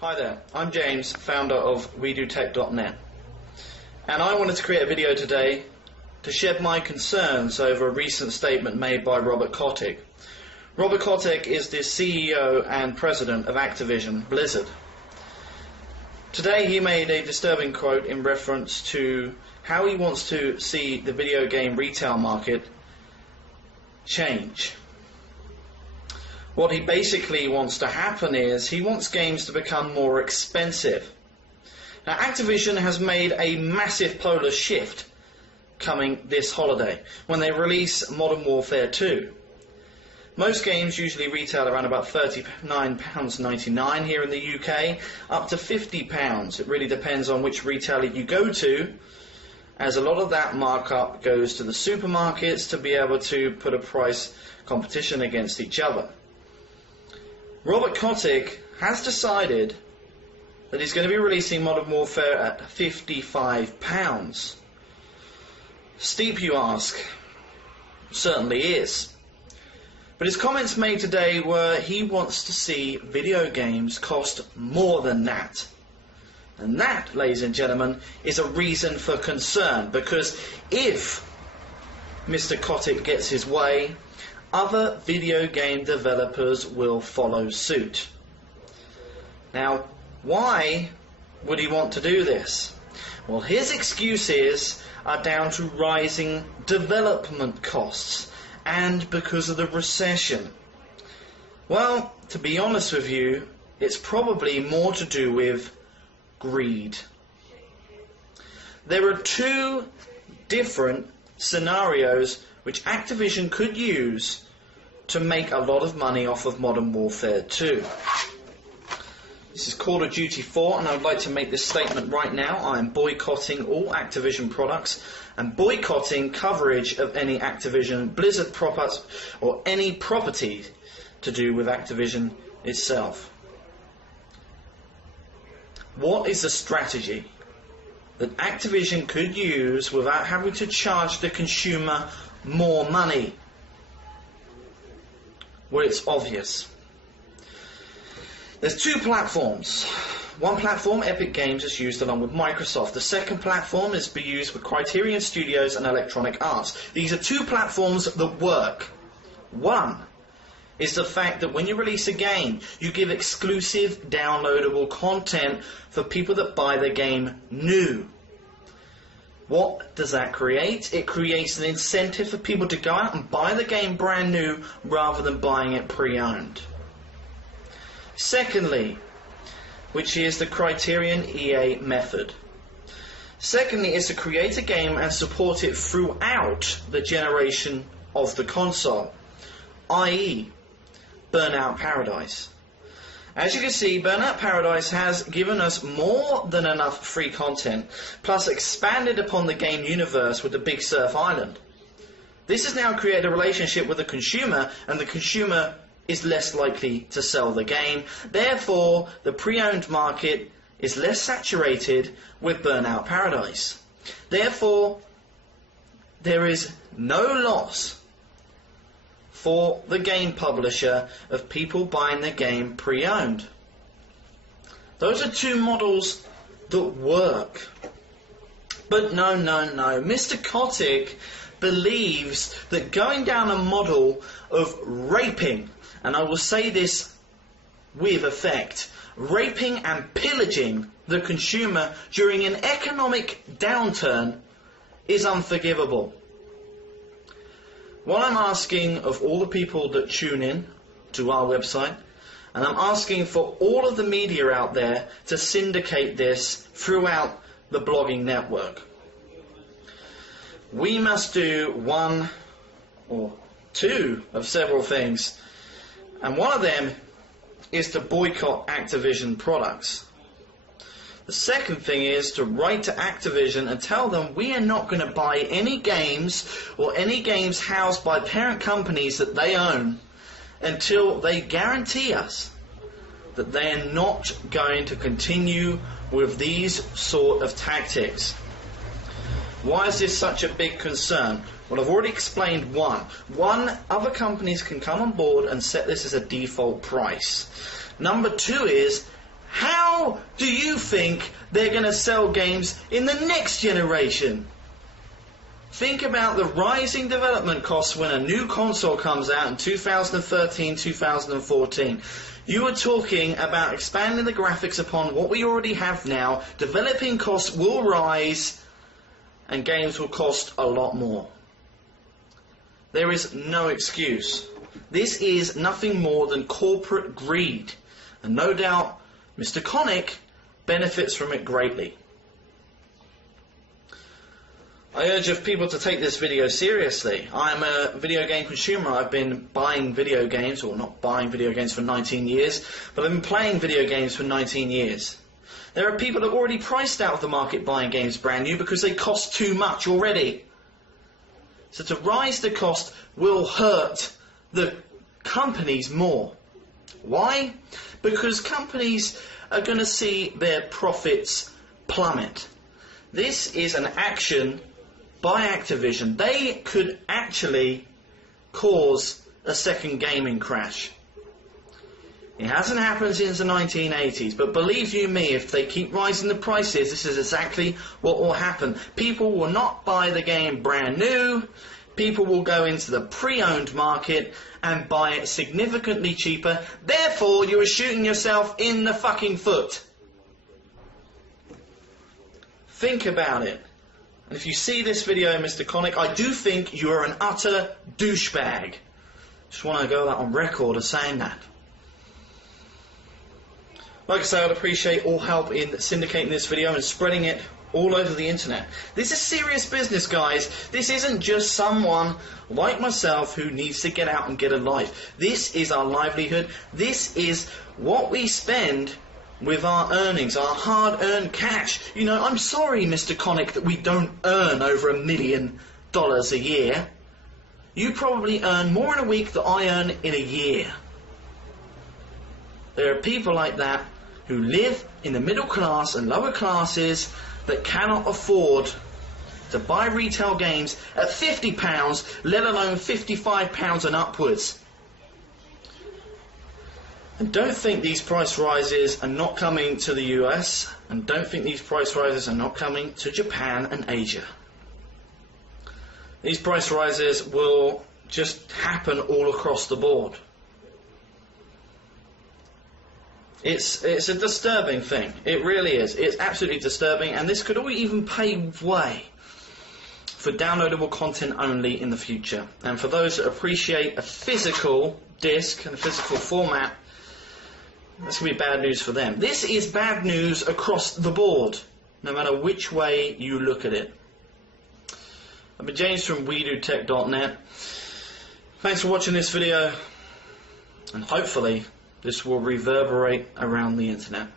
Hi there, I'm James, founder of WeDoTech.net, and I wanted to create a video today to shed my concerns over a recent statement made by Robert Kotick. Robert Kotick is the CEO and president of Activision Blizzard. Today he made a disturbing quote in reference to how he wants to see the video game retail market change. What he basically wants to happen is he wants games to become more expensive. Now, Activision has made a massive polar shift coming this holiday when they release Modern Warfare 2. Most games usually retail around about £39.99 here in the UK, up to £50. It really depends on which retailer you go to, as a lot of that markup goes to the supermarkets to be able to put a price competition against each other. Robert Kotick has decided that he's going to be releasing Modern Warfare at £55. Steep, you ask? Certainly is. But his comments made today were he wants to see video games cost more than that. And that, ladies and gentlemen, is a reason for concern, because if Mr. Kotick gets his way, other video game developers will follow suit. Now, why would he want to do this? Well, his excuses are down to rising development costs and because of the recession. Well, to be honest with you, it's probably more to do with greed. There are two different scenarios which Activision could use to make a lot of money off of Modern Warfare 2. This is Call of Duty 4, and I would like to make this statement right now. I am boycotting all Activision products and boycotting coverage of any Activision Blizzard products or any property to do with Activision itself. What is the strategy that Activision could use without having to charge the consumer more money? Well, it's obvious. There's two platforms. One platform, Epic Games, is used along with Microsoft. The second platform is be used with Criterion Studios and Electronic Arts. These are two platforms that work. One is the fact that when you release a game, you give exclusive downloadable content for people that buy the game new. What does that create? It creates an incentive for people to go out and buy the game brand new rather than buying it pre-owned. Secondly, which is the Criterion EA method. Secondly, is to create a game and support it throughout the generation of the console, i.e. Burnout Paradise. As you can see, Burnout Paradise has given us more than enough free content, plus expanded upon the game universe with the Big Surf Island. This has now created a relationship with the consumer, and the consumer is less likely to sell the game. Therefore, the pre-owned market is less saturated with Burnout Paradise. Therefore, there is no loss for the game publisher of people buying the game pre-owned. Those are two models that work. But no. Mr. Kotick believes that going down a model of raping, and I will say this with effect, raping and pillaging the consumer during an economic downturn is unforgivable. What I'm asking of all the people that tune in to our website, and I'm asking for all of the media out there to syndicate this throughout the blogging network. We must do one or two of several things, and one of them is to boycott Activision products. The second thing is to write to Activision and tell them we are not going to buy any games or any games housed by parent companies that they own until they guarantee us that they are not going to continue with these sort of tactics. Why is this such a big concern? Well, I've already explained one. One, other companies can come on board and set this as a default price. Number two is, how how do you think they're going to sell games in the next generation? Think about the rising development costs when a new console comes out in 2013, 2014. You are talking about expanding the graphics upon what we already have now. Developing costs will rise and games will cost a lot more. There is no excuse. This is nothing more than corporate greed. And no doubt Mr. Connick benefits from it greatly. I urge of people to take this video seriously. I'm a video game consumer. I've been buying video games, or not buying video games for 19 years, but I've been playing video games for 19 years. There are people that have already priced out of the market buying games brand new because they cost too much already. So to rise the cost will hurt the companies more. Why? Because companies are going to see their profits plummet. This is an action by Activision. They could actually cause a second gaming crash. It hasn't happened since the 1980s, but believe you me, if they keep rising the prices, this is exactly what will happen. People will not buy the game brand new. People will go into the pre-owned market and buy it significantly cheaper. Therefore, you are shooting yourself in the fucking foot. Think about it. And if you see this video, Mr. Connick, I do think you are an utter douchebag. Just want to go out on record as saying that. Like I say, I'd appreciate all help in syndicating this video and spreading it all over the internet. This is serious business, guys. This isn't just someone like myself who needs to get out and get a life. This is our livelihood. This is what we spend with our earnings, our hard-earned cash. You know, I'm sorry, Mr. Connick, that we don't earn over $1 million a year. You probably earn more in a week than I earn in a year. There are people like that who live in the middle class and lower classes that cannot afford to buy retail games at £50, let alone £55 and upwards. And don't think these price rises are not coming to the US, and don't think these price rises are not coming to Japan and Asia. These price rises will just happen all across the board. It's a disturbing thing. It really is. It's absolutely disturbing, and this could all even pave way for downloadable content only in the future. And for those that appreciate a physical disc and a physical format, that's going to be bad news for them. This is bad news across the board, no matter which way you look at it. I've been James from WeDoTech.net. Thanks for watching this video, and hopefully this will reverberate around the internet.